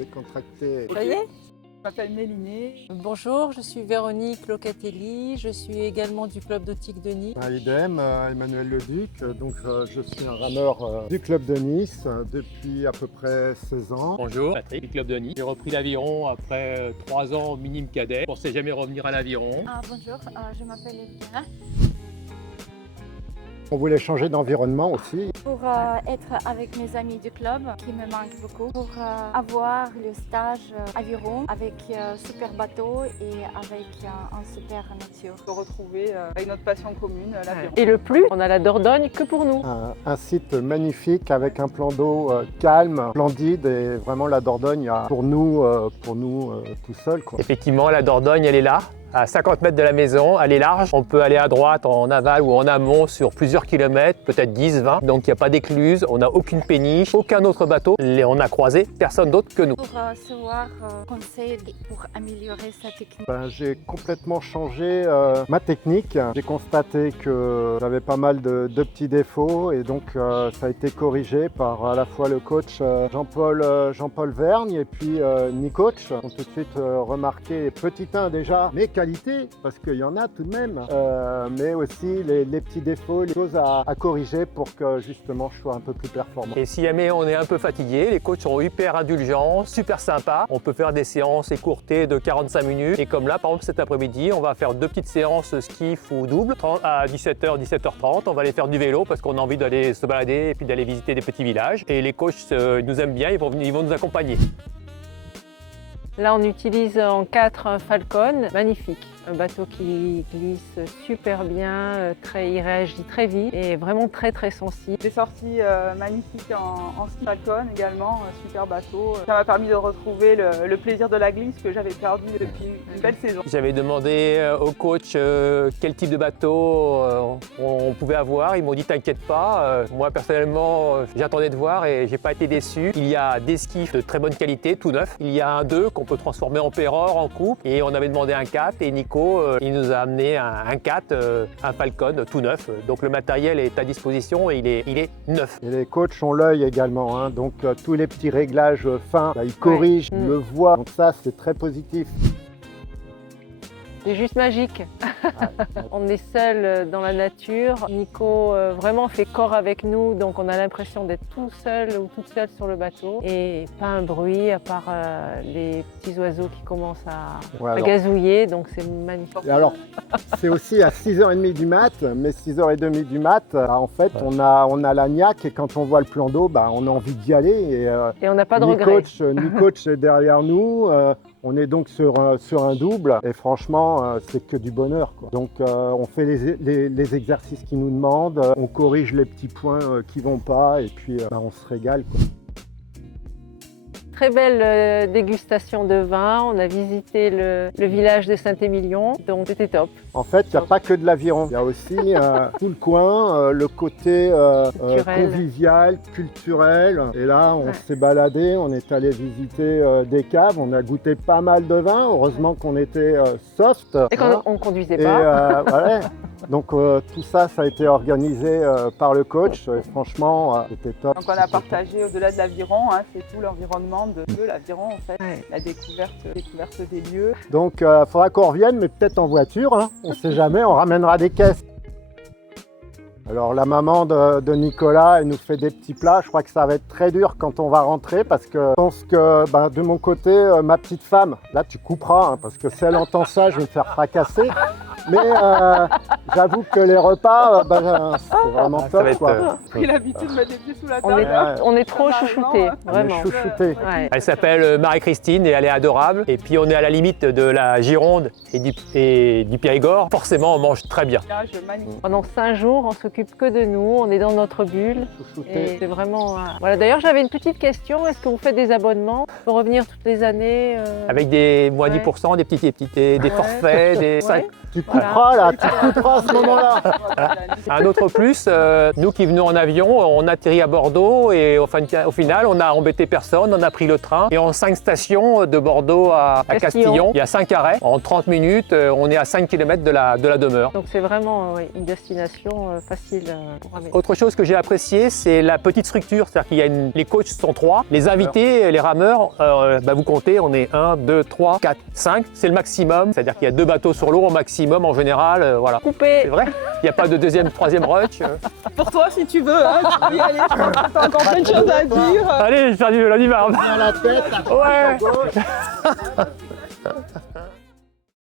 décontracté. Ça y est? Je m'appelle Mélinée. Bonjour, je suis Véronique Locatelli, je suis également du club nautique de Nice. Idem, Emmanuel Leduc, donc je suis un rameur du club de Nice depuis à peu près 16 ans. Bonjour, Patrick du club de Nice. J'ai repris l'aviron après 3 ans au minime cadet. Je ne pensais jamais revenir à l'aviron. Bonjour, je m'appelle Elvira. On voulait changer d'environnement aussi. Pour être avec mes amis du club, qui me manquent beaucoup, pour avoir le stage aviron avec super bateau et avec un super nature. Pour retrouver avec notre passion commune, l'aviron. Et le plus, on a la Dordogne que pour nous. Un site magnifique avec un plan d'eau calme, splendide et vraiment la Dordogne pour nous tout seul, quoi. Effectivement, la Dordogne, elle est là. À 50 mètres de la maison, elle est large. On peut aller à droite, en aval ou en amont sur plusieurs kilomètres, peut-être 10, 20. Donc il n'y a pas d'écluse, on n'a aucune péniche, aucun autre bateau. On a croisé personne d'autre que nous. Pour savoir conseils pour améliorer sa technique. J'ai complètement changé ma technique. J'ai constaté que j'avais pas mal de petits défauts et donc ça a été corrigé par à la fois le coach Jean-Paul Vergne et puis Nicoach. On a tout de suite remarqué petit 1 déjà, mes qualités, parce qu'il y en a tout de même, mais aussi les petits défauts, les choses à corriger pour que justement je sois un peu plus performant. Et si jamais on est un peu fatigué, les coachs sont hyper indulgents, super sympas. On peut faire des séances écourtées de 45 minutes. Et comme là, par exemple, cet après-midi, on va faire 2 petites séances skiff ou double à 17h, 17h30. On va aller faire du vélo parce qu'on a envie d'aller se balader et puis d'aller visiter des petits villages. Et les coachs nous aiment bien, ils vont nous accompagner. Là, on utilise en 4 un Falcon, magnifique. Un bateau qui glisse super bien, il réagit très vite et vraiment très sensible. Des sorties magnifiques en ski Falcon également, super bateau. Ça m'a permis de retrouver le plaisir de la glisse que j'avais perdu depuis une belle saison. J'avais demandé au coach quel type de bateau on pouvait avoir. Ils m'ont dit t'inquiète pas. Moi personnellement, j'attendais de voir et j'ai pas été déçu. Il y a des skis de très bonne qualité, tout neuf. Il y a un 2 qu'on peut transformer en Péror, en coupe. Et on avait demandé un 4 et Nico, il nous a amené un 4, un Falcon tout neuf. Donc le matériel est à disposition et il est neuf. Et les coachs ont l'œil également, hein, donc tous les petits réglages fins, ils corrigent, ils le voient. Donc ça, c'est très positif. C'est juste magique. On est seul dans la nature. Nico vraiment fait corps avec nous, donc on a l'impression d'être tout seul ou toute seule sur le bateau. Et pas un bruit à part les petits oiseaux qui commencent à gazouiller, donc c'est magnifique. Et alors, c'est aussi à 6h30 du mat, mais 6h30 du mat, en fait, on a la niaque et quand on voit le plan d'eau, on a envie d'y aller. Et on n'a pas de regret. Nicoach est derrière nous. On est donc sur un double et franchement, c'est que du bonheur, quoi. Donc on fait les exercices qu'ils nous demandent, on corrige les petits points qui vont pas et puis on se régale, quoi. Très belle dégustation de vin, on a visité le village de Saint-Émilion, donc c'était top. En fait, il n'y a pas que de l'aviron, il y a aussi tout le coin, le côté convivial, culturel. Et là, on s'est baladé, on est allé visiter des caves, on a goûté pas mal de vin, heureusement qu'on était soft. Et qu'on ne conduisait pas. Ouais. Donc tout ça, ça a été organisé par le coach et franchement, c'était top. Donc on a partagé au-delà de l'aviron, hein, c'est tout l'environnement de l'aviron en fait, la découverte des lieux. Donc il faudra qu'on revienne, mais peut-être en voiture, hein. On ne sait jamais, on ramènera des caisses. Alors la maman de Nicolas, elle nous fait des petits plats. Je crois que ça va être très dur quand on va rentrer parce que je pense que de mon côté, ma petite femme, là tu couperas, hein, parce que si elle entend ça, je vais me faire fracasser. Mais j'avoue que les repas, c'est vraiment top. J'ai pris l'habitude de mettre les pieds sous la table. On est trop chouchoutés, vraiment. On est chouchoutés. Ouais. Elle s'appelle Marie-Christine et elle est adorable. Et puis on est à la limite de la Gironde et du Périgord. Forcément, on mange très bien. Pendant 5 jours, on s'occupe que de nous, on est dans notre bulle. Et c'est vraiment... Voilà. D'ailleurs, j'avais une petite question. Est-ce que vous faites des abonnements pour revenir toutes les années Avec des moins 10%, des petits, des forfaits, des 5... Tu coupes coupera là, tu couperas à ce moment-là. Un autre plus, nous qui venons en avion, on atterrit à Bordeaux et au final, on n'a embêté personne, on a pris le train et en 5 stations de Bordeaux à Castillon, il y a 5 arrêts. En 30 minutes, on est à 5 km de la demeure. Donc c'est vraiment une destination facile pour amener. Autre chose que j'ai apprécié, c'est la petite structure, c'est-à-dire qu'il y a les coachs sont 3, les invités, les rameurs, vous comptez, on est 1, 2, 3, 4, 5, c'est le maximum, c'est-à-dire qu'il y a 2 bateaux sur l'eau au maximum en général, voilà. Coupé. C'est vrai, il n'y a pas de deuxième, troisième rush. Pour toi, si tu veux, hein, tu peux y aller. Je pense que t'as encore plein de choses à dire. Allez, j'ai perdu la barbe. Dans la tête, Ouais.